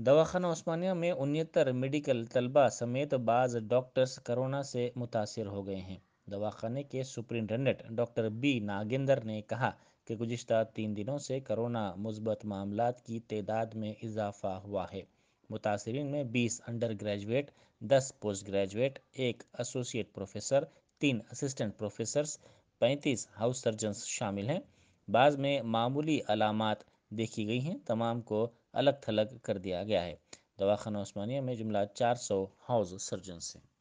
दवाखाना उस्मानिया में 69 मेडिकल तलबा समेत बाज़ डॉक्टर्स कोरोना से मुतासर हो गए हैं। दवाखाने के सुपरिटेंडेंट डॉक्टर बी नागेंद्र ने कहा कि गुज़िश्ता 3 दिनों से कोरोना मुस्बत मामलात की तादाद में इजाफा हुआ है। मुतासरीन में 20 under graduate, 10 post graduate, 1 associate professor, 3 assistant professors, 35 house surgeons शामिल हैं। बाज़ में मामूली अलामात देखी गई हैं, तमाम को अलग थलग कर दिया गया है। दवाखाना उस्मानिया में जुमला 400 हाउस सर्जन्स हैं।